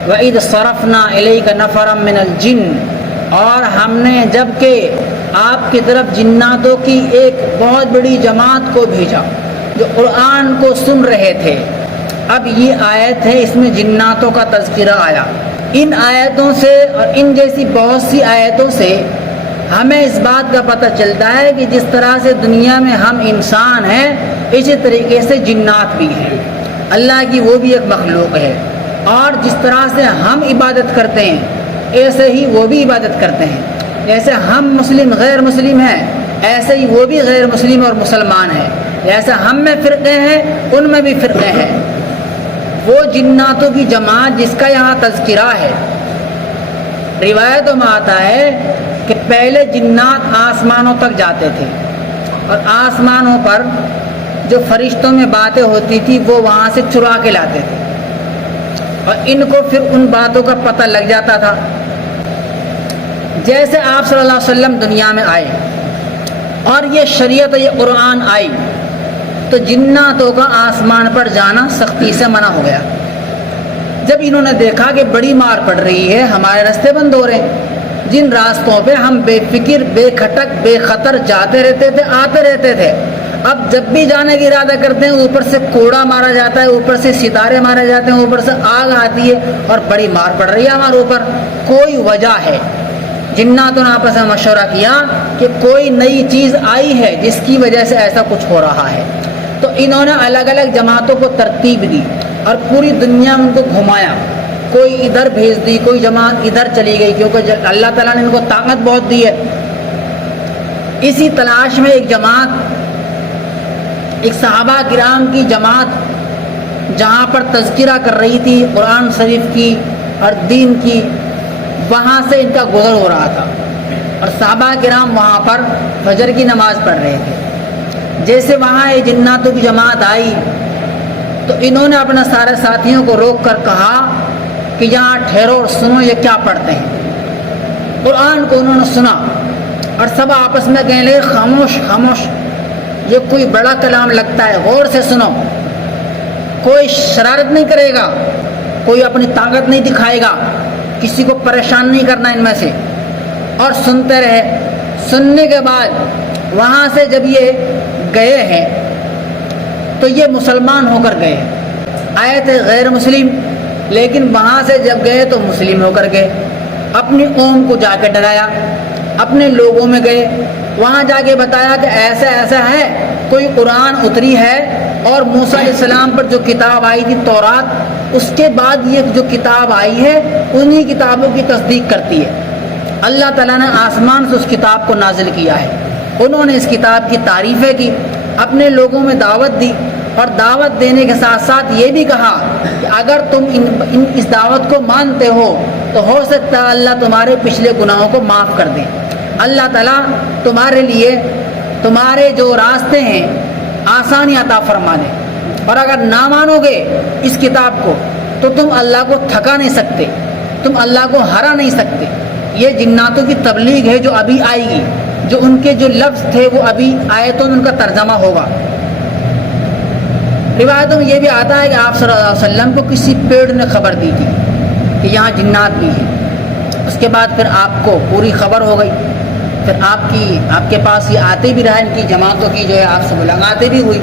وَإِذْ صَرَفْنَا إِلَيْكَ نَفَرًا مِنَ الْجِنِّ، اور ہم نے جب کہ آپ کی طرف جناتوں کی ایک بہت بڑی جماعت کو بھیجا جو قرآن کو سن رہے تھے۔ اب یہ آیت ہے، اس میں جناتوں کا تذکرہ آیا۔ ان آیتوں سے اور ان جیسی بہت سی آیتوں سے ہمیں اس بات کا پتہ چلتا ہے کہ جس طرح سے دنیا میں ہم انسان ہیں، اسی طریقے سے جنات بھی ہیں، اللہ کی وہ بھی ایک مخلوق ہے، اور جس طرح سے ہم عبادت کرتے ہیں ایسے ہی وہ بھی عبادت کرتے ہیں۔ جیسے ہم مسلم غیر مسلم ہیں، ایسے ہی وہ بھی غیر مسلم اور مسلمان ہیں۔ جیسے ہم میں فرقے ہیں، ان میں بھی فرقے ہیں۔ وہ جناتوں کی جماعت جس کا یہاں تذکرہ ہے، روایتوں میں آتا ہے کہ پہلے جنات آسمانوں تک جاتے تھے، اور آسمانوں پر جو فرشتوں میں باتیں ہوتی تھی وہ وہاں سے چرا کے لاتے تھے، اور ان کو پھر ان باتوں کا پتہ لگ جاتا تھا۔ جیسے آپ صلی اللہ علیہ وسلم دنیا میں آئے اور یہ شریعت یہ قرآن آئی تو جناتوں کا آسمان پر جانا سختی سے منع ہو گیا۔ جب انہوں نے دیکھا کہ بڑی مار پڑ رہی ہے، ہمارے راستے بند ہو رہے ہیں، جن راستوں پہ ہم بے فکر بے کھٹک بے خطر جاتے رہتے تھے آتے رہتے تھے، اب جب بھی جانے کا ارادہ کرتے ہیں اوپر سے کوڑا مارا جاتا ہے، اوپر سے ستارے مارے جاتے ہیں، اوپر سے آگ آتی ہے اور بڑی مار پڑ رہی ہے ہمارے اوپر، کوئی وجہ ہے۔ جناتوں نے آپس میں مشورہ کیا کہ کوئی نئی چیز آئی ہے جس کی وجہ سے ایسا کچھ ہو رہا ہے، تو انہوں نے الگ الگ جماعتوں کو ترتیب دی اور پوری دنیا میں ان کو گھمایا، کوئی ادھر بھیج دی، کوئی جماعت ادھر چلی گئی، کیونکہ اللہ تعالیٰ نے ان کو طاقت بہت دی ہے۔ اسی تلاش میں ایک جماعت، ایک صحابہ کرام کی جماعت جہاں پر تذکرہ کر رہی تھی قرآن شریف کی اور دین کی، وہاں سے ان کا گزر ہو رہا تھا، اور صحابہ کرام وہاں پر فجر کی نماز پڑھ رہے تھے۔ جیسے وہاں یہ جناتوں کی جماعت آئی تو انہوں نے اپنے سارے ساتھیوں کو روک کر کہا کہ یہاں ٹھہرو اور سنو یہ کیا پڑھتے ہیں۔ قرآن کو انہوں نے سنا اور سب آپس میں کہنے لگے خاموش خاموش، یہ کوئی بڑا کلام لگتا ہے، غور سے سنو، کوئی شرارت نہیں کرے گا، کوئی اپنی طاقت نہیں دکھائے گا، کسی کو پریشان نہیں کرنا ان میں سے، اور سنتے رہے۔ سننے کے بعد وہاں سے جب یہ گئے ہیں تو یہ مسلمان ہو کر گئے، آئے تھے غیر مسلم لیکن وہاں سے جب گئے تو مسلم ہو کر گئے۔ اپنی قوم کو جا کے ڈرایا، اپنے لوگوں میں گئے، وہاں جا کے بتایا کہ ایسا ایسا ہے، کوئی قرآن اتری ہے اور موسیٰ علیہ السلام پر جو کتاب آئی تھی تورات، اس کے بعد یہ جو کتاب آئی ہے انہی کتابوں کی تصدیق کرتی ہے۔ اللہ تعالیٰ نے آسمان سے اس کتاب کو نازل کیا ہے۔ انہوں نے اس کتاب کی تعریفیں کی، اپنے لوگوں میں دعوت دی، اور دعوت دینے کے ساتھ ساتھ یہ بھی کہا کہ اگر تم اس دعوت کو مانتے ہو تو ہو سکتا ہے اللہ تمہارے پچھلے گناہوں کو معاف کر دے، اللہ تعالیٰ تمہارے لیے تمہارے جو راستے ہیں آسانی عطا فرما دے، اور اگر نہ مانو گے اس کتاب کو تو تم اللہ کو تھکا نہیں سکتے، تم اللہ کو ہرا نہیں سکتے۔ یہ جناتوں کی تبلیغ ہے جو ابھی آئے گی، جو ان کے جو لفظ تھے وہ ابھی آیتوں میں ان کا ترجمہ ہوگا۔ روایتوں میں یہ بھی آتا ہے کہ آپ صلی اللہ علیہ وسلم کو کسی پیڑ نے خبر دی تھی کہ یہاں جنات بھی ہیں، اس کے بعد پھر آپ کو پوری خبر ہو گئی، پھر آپ کے پاس یہ آتے بھی رہا، ان کی جماعتوں کی جو ہے آپ سے ملاقاتیں بھی ہوئی،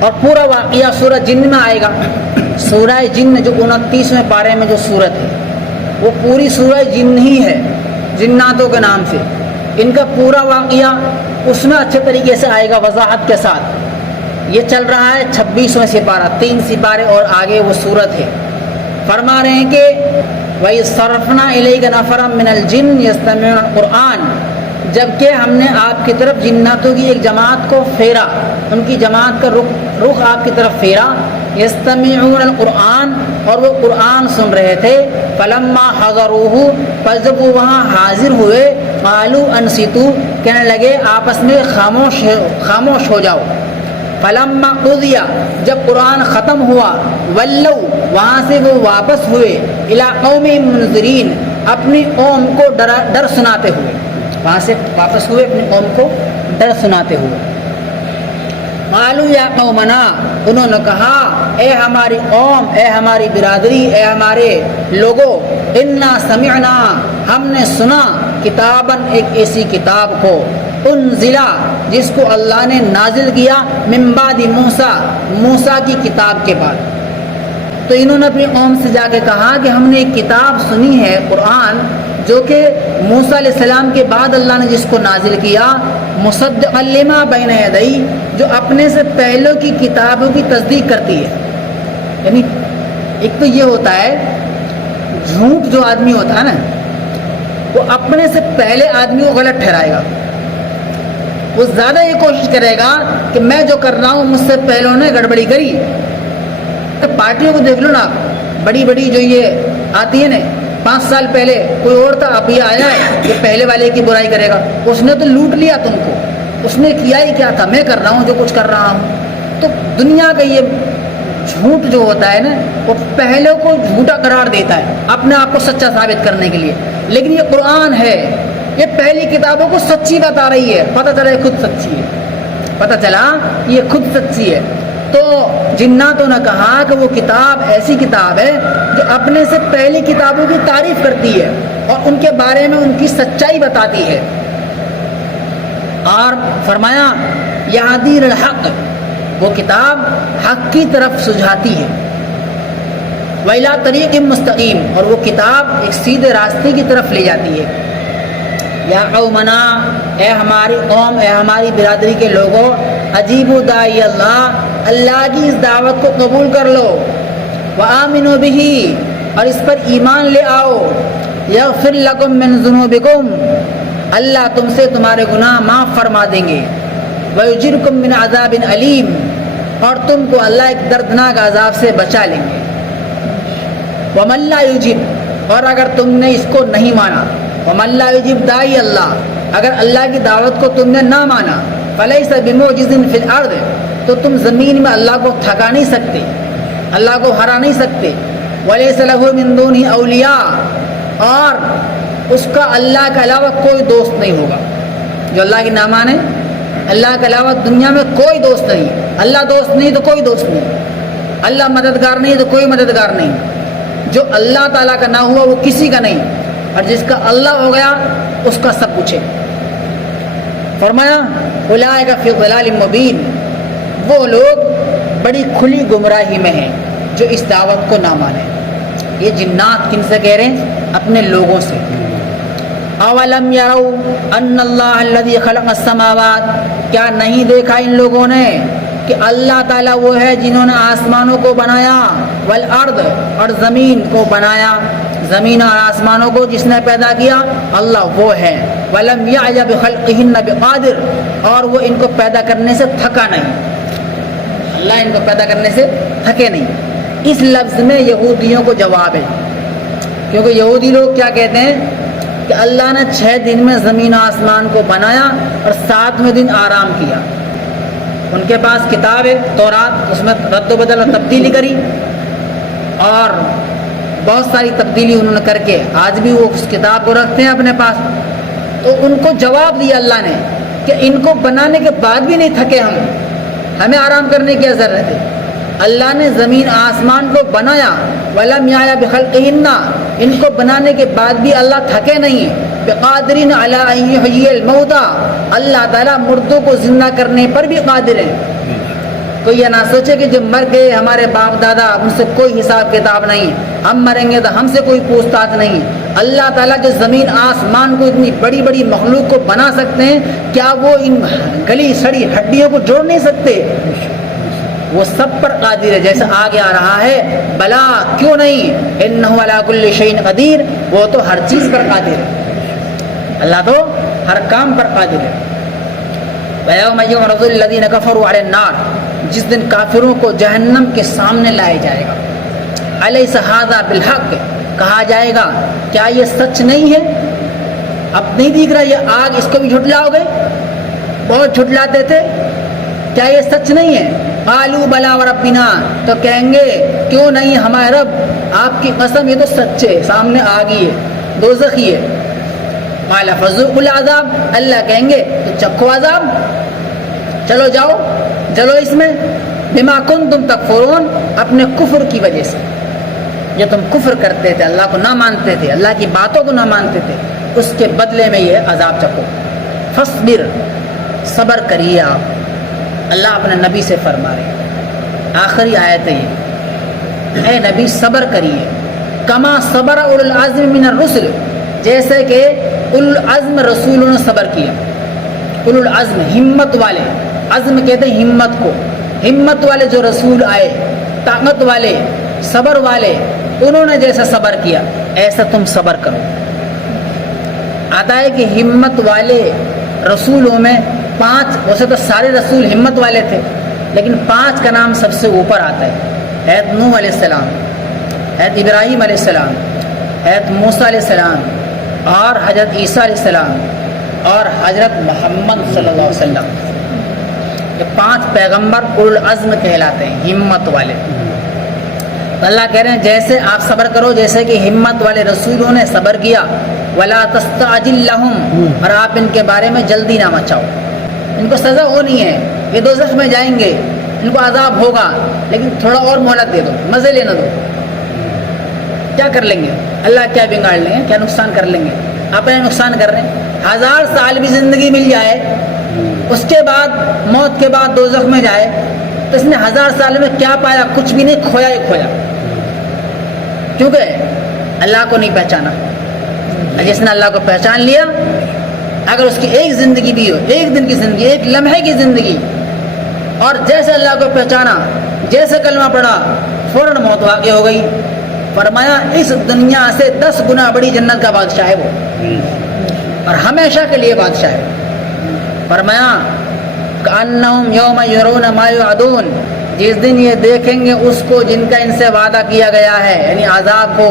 اور پورا واقعہ سورہ جن میں آئے گا۔ سورہ جن جو 29ویں پارے میں جو سورت ہے وہ پوری سورہ جن ہی ہے، جناتوں کے نام سے، ان کا پورا واقعہ اس میں اچھے طریقے سے آئے گا وضاحت کے ساتھ۔ یہ چل رہا ہے 26واں سپارہ، 3 سپارے اور آگے وہ سورت ہے۔ فرما رہے ہیں کہ وَإِذْ صَرَفْنَا إِلَيْكَ نَفَرًا مِنَ الْجِنِّ يَسْتَمِعُونَ الْقُرْآنَ، جبکہ ہم نے آپ کی طرف جناتوں کی ایک جماعت کو پھیرا، ان کی جماعت کا رخ آپ کی طرف پھیرا، یستمعون القرآن، اور وہ قرآن سن رہے تھے، فلما حضروہ، پس جب وہ وہاں حاضر ہوئے، قالوا انصتوا، کہنے لگے آپس میں خاموش ہو جاؤ، فلما قضی، جب قرآن ختم ہوا، ولوا، وہاں سے وہ واپس ہوئے، الی قوم منذرین، اپنی قوم کو ڈر سناتے ہوئے، وہاں سے واپس ہوئے اپنی قوم کو ڈر سناتے ہوئے۔ قالوا یا قومنا، انہوں نے کہا اے ہماری قوم، اے ہماری برادری، اے ہمارے لوگوں، انا سمعنا، ہم نے سنا، کتاباً ایک ایسی کتاب کو، انزلا جس کو اللہ نے نازل کیا، من بعد موسیٰ، موسیٰ کی کتاب کے بعد۔ تو انہوں نے اپنی قوم سے جا کے کہا کہ ہم نے ایک کتاب سنی ہے قرآن، جو کہ موسیٰ علیہ السلام کے بعد اللہ نے جس کو نازل کیا، مصدقا لما بین یدی، جو اپنے سے پہلوں کی کتابوں کی تصدیق کرتی ہے۔ یعنی ایک تو یہ ہوتا ہے جھوٹ، جو آدمی ہوتا ہے نا وہ اپنے سے پہلے آدمی کو غلط ٹھہرائے گا، وہ زیادہ یہ کوشش کرے گا کہ میں جو کر رہا ہوں مجھ سے پہلوں نے گڑبڑی کری۔ پارٹیوں کو دیکھ لو نا، بڑی بڑی جو یہ آتی ہے نا، 5 سال پہلے کوئی اور تھا، اب یہ آیا ہے یہ پہلے والے کی برائی کرے گا، اس نے تو لوٹ لیا تم کو، اس نے کیا ہی کیا تھا، میں کر رہا ہوں جو کچھ کر رہا ہوں۔ تو دنیا کا یہ جھوٹ جو ہوتا ہے نا، وہ پہلے کو جھوٹا قرار دیتا ہے اپنے آپ کو سچا ثابت کرنے کے لیے، لیکن یہ قرآن ہے، یہ پہلی کتابوں کو سچی بتا رہی ہے، پتہ چلا یہ خود سچی ہے، پتہ چلا یہ خود سچی ہے۔ تو جناتوں نے کہا کہ وہ کتاب ایسی کتاب ہے جو اپنے سے پہلی کتابوں کی تعریف کرتی ہے اور ان کے بارے میں ان کی سچائی بتاتی ہے، اور فرمایا یہدی الحق، وہ کتاب حق کی طرف سجھاتی ہے، وَإِلَىٰ طَرِیقٍ مُسْتَقِیمٍ، اور وہ کتاب ایک سیدھے راستے کی طرف لے جاتی ہے۔ یا قومنا، اے ہماری قوم، اے ہماری برادری کے لوگوں، اجیبوا داعی اللہ، اللہ کی اس دعوت کو قبول کر لو، وآمنوا بہ، اور اس پر ایمان لے آؤ، یغفر لکم من ذنوبکم، اللہ تم سے تمہارے گناہ معاف فرما دیں گے، ویجرکم من عذاب علیم، اور تم کو اللہ ایک دردناک عذاب سے بچا لیں گے۔ ومن لا یجب، اور اگر تم نے اس کو نہیں مانا، ومن لا یجب داعی اللہ، اگر اللہ کی دعوت کو تم نے نہ مانا، فلیس بمعجز فی الارض، تو تم زمین میں اللہ کو تھکا نہیں سکتے، اللہ کو ہرا نہیں سکتے، ولیس لہ من دونہ اولیاء، اور اس کا اللہ کے علاوہ کوئی دوست نہیں ہوگا۔ جو اللہ کی نہ مانے، اللہ کے علاوہ دنیا میں کوئی دوست نہیں، اللہ دوست نہیں تو کوئی دوست نہیں، اللہ مددگار نہیں تو کوئی مددگار نہیں، جو اللہ تعالیٰ کا نہ ہوا وہ کسی کا نہیں، اور جس کا اللہ ہو گیا اس کا سب کچھ ہے۔ فرمایا اولئک فی ضلال مبین، وہ لوگ بڑی کھلی گمراہی میں ہیں جو اس دعوت کو نہ مانے۔ یہ جنات کن سے کہہ رہے ہیں؟ اپنے لوگوں سے۔ اولم یروا ان اللہ الذی خلق السماوات، کیا نہیں دیکھا ان لوگوں نے کہ اللہ تعالیٰ وہ ہے جنہوں نے آسمانوں کو بنایا، والارض، اور زمین کو بنایا، زمین اور آسمانوں کو جس نے پیدا کیا اللہ وہ ہے، ولم یعی بخلقہن بقادر، اور وہ ان کو پیدا کرنے سے تھکا نہیں، اللہ ان کو پیدا کرنے سے تھکے نہیں۔ اس لفظ میں یہودیوں کو جواب ہے، کیونکہ یہودی لوگ کیا کہتے ہیں کہ اللہ نے 6 دن میں زمین و آسمان کو بنایا اور 7ویں دن آرام کیا۔ ان کے پاس کتاب ہے تورات، اس میں رد و بدل اور تبدیلی کری، اور بہت ساری تبدیلی انہوں نے کر کے آج بھی وہ اس کتاب کو رکھتے ہیں اپنے پاس۔ تو ان کو جواب دیا اللہ نے کہ ان کو بنانے کے بعد بھی نہیں تھکے ہمیں آرام کرنے کی ضرورت ہے۔ اللہ نے زمین آسمان کو بنایا، ولم یعی بخلقہن، ان کو بنانے کے بعد بھی اللہ تھکے نہیں، بقادر علی ان یحیی الموتى، اللہ تعالیٰ مردوں کو زندہ کرنے پر بھی قادر ہے۔ کوئی یہ نہ سوچے کہ جو مر گئے ہمارے باپ دادا ان سے کوئی حساب کتاب نہیں، ہم مریں گے تو ہم سے کوئی پوچھ تاچھ نہیں۔ اللہ تعالیٰ جو زمین آسمان کو اتنی بڑی بڑی مخلوق کو بنا سکتے ہیں، کیا وہ ان گلی سڑی ہڈیوں کو جوڑ نہیں سکتے؟ وہ سب پر قادر ہے، جیسے آگے آ رہا ہے بلا کیوں نہیں، انہ علی کل شیء قدیر، وہ تو ہر چیز پر قادر ہے، اللہ تو ہر کام پر قادر ہے۔ وَيَوْمَ يُعْرَضُ الَّذِينَ كَفَرُوا عَلَى النَّارِ، جس دن کافروں کو جہنم کے سامنے لایا جائے گا، أَلَيْسَ هَذَا بِالْحَقِّ، کہا جائے گا کیا یہ سچ نہیں ہے؟ اب نہیں دیکھ رہا یہ آگ، اس کو بھی جھٹلاؤ گے؟ بہت جھٹلاتے تھے، کیا یہ سچ نہیں ہے؟ قالوا بلا وربنا، تو کہیں گے کیوں نہیں ہمارے رب، آپ کی قسم یہ تو سچے، سامنے آگ ہی ہے، دوزخ ہی ہے۔ قال فذوقوا العذاب، اللہ کہیں گے تو چکھو عذاب، چلو جاؤ جلو اس میں بما کنتم تکفرون، اپنے کفر کی وجہ سے، جو تم کفر کرتے تھے، اللہ کو نہ مانتے تھے، اللہ کی باتوں کو نہ مانتے تھے، اس کے بدلے میں یہ عذاب چکو۔ فاصبر، صبر کریے آپ، اللہ اپنے نبی سے فرما رہے، آخری آیت ہے یہ، اے نبی صبر کریے، کما صبر اولو العزم من الرسل، جیسے کہ اولو العزم رسولوں نے صبر کیا۔ اولو العزم ہمت والے، عزم کہتے ہیں ہمت کو، ہمت والے جو رسول آئے، طاقت والے، صبر والے، انہوں نے جیسا صبر کیا ایسا تم صبر کرو۔ آتا ہے کہ ہمت والے رسولوں میں 5، ویسے تو سارے رسول ہمت والے تھے، لیکن 5 کا نام سب سے اوپر آتا ہے، حضرت نوح علیہ السلام، حضرت ابراہیم علیہ السلام، حضرت موسیٰ علیہ السلام، اور حضرت عیسیٰ علیہ السلام، اور حضرت محمد صلی اللہ علیہ وسلم۔ یہ 5 پیغمبر اولو العزم کہلاتے ہیں، ہمت والے۔ تو اللہ کہہ رہے ہیں جیسے آپ صبر کرو جیسے کہ ہمت والے رسولوں نے صبر کیا، ولا تستعجل لهم، اور آپ ان کے بارے میں جلدی نہ مچاؤ، ان کو سزا ہونی ہے، یہ دوزخ میں جائیں گے، ان کو عذاب ہوگا، لیکن تھوڑا اور مہلت دے دو، مزے لینا دو۔ کیا کر لیں گے اللہ، کیا بگاڑ لیں گے، کیا نقصان کر لیں گے، اپنے نقصان کر رہے ہیں۔ 1000 سال بھی زندگی مل جائے، اس کے بعد موت کے بعد دوزخ میں جائے، تو اس نے 1000 سال میں کیا پایا؟ کچھ بھی نہیں، کھویا ہی کھویا، کیونکہ اللہ کو نہیں پہچانا۔ جس نے اللہ کو پہچان لیا، اگر اس کی ایک زندگی بھی ہو، ایک دن کی زندگی، ایک لمحے کی زندگی، اور جیسے اللہ کو پہچانا، جیسے کلمہ پڑھا، فوراً موت واقع ہو گئی۔ فرمایا اس دنیا سے 10 گنا بڑی جنت کا بادشاہ ہے وہ، اور ہمیشہ کے لیے بادشاہ ہے۔ فرمایا کأنہم یوم یرون ما یوعدون، جس دن یہ دیکھیں گے اس کو جن کا ان سے وعدہ کیا گیا ہے، یعنی عذاب کو،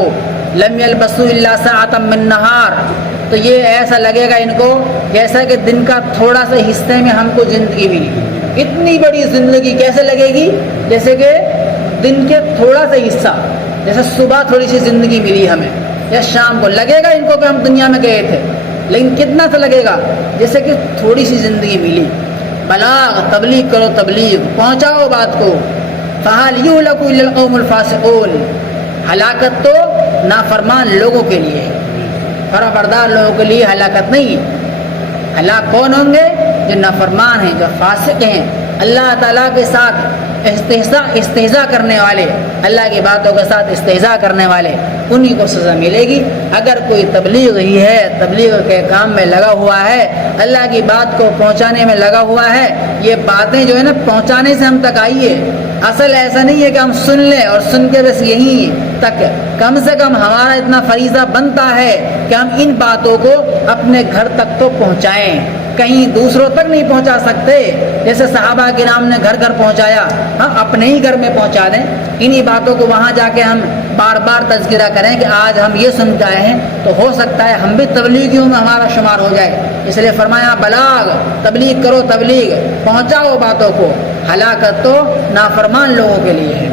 لم یلبثوا الا ساعۃ من نہار، تو یہ ایسا لگے گا ان کو جیسا کہ دن کا تھوڑا سا حصے میں ہم کو زندگی ملی۔ اتنی بڑی زندگی کیسے لگے گی؟ جیسے کہ دن کے تھوڑا سا حصہ، جیسے صبح تھوڑی سی زندگی ملی ہمیں، یا شام کو لگے گا ان کو کہ ہم دنیا میں گئے تھے، لیکن کتنا سا لگے گا؟ جیسے کہ تھوڑی سی زندگی ملی۔ بلاغ، تبلیغ کرو، تبلیغ پہنچاؤ بات کو۔ فَهَلْ يُهْلَكُ إِلَّا الْقَوْمُ الْفَاسِقُونَ، ہلاکت تو نافرمان لوگوں کے لیے ہے، فرمانبردار لوگوں کے لیے ہلاکت نہیں۔ ہلاک کون ہوں گے؟ جو نافرمان ہیں، جو فاسق ہیں، اللہ تعالیٰ کے ساتھ استہزاء کرنے والے، اللہ کی باتوں کے ساتھ استہزاء کرنے والے، انہی کو سزا ملے گی۔ اگر کوئی تبلیغ ہی ہے، تبلیغ کے کام میں لگا ہوا ہے، اللہ کی بات کو پہنچانے میں لگا ہوا ہے، یہ باتیں جو ہے نا پہنچانے سے ہم تک آئی ہے۔ اصل ایسا نہیں ہے کہ ہم سن لیں اور سن کے بس یہیں تک، کم سے کم ہمارا اتنا فریضہ بنتا ہے کہ ہم ان باتوں کو اپنے گھر تک تو پہنچائیں، کہیں دوسروں تک نہیں پہنچا سکتے۔ جیسے صحابہ کے نام نے گھر گھر پہنچایا، ہم اپنے ہی گھر میں پہنچا دیں، انہی باتوں کو وہاں جا کے ہم بار بار تذکرہ کریں کہ آج ہم یہ سن کے آئے ہیں، تو ہو سکتا ہے ہم بھی تبلیغیوں میں ہمارا شمار ہو جائے۔ اس لیے فرمایا بلاغ، تبلیغ کرو، تبلیغ پہنچاؤ باتوں کو، ہلاکت تو نافرمان لوگوں کے لیے ہے۔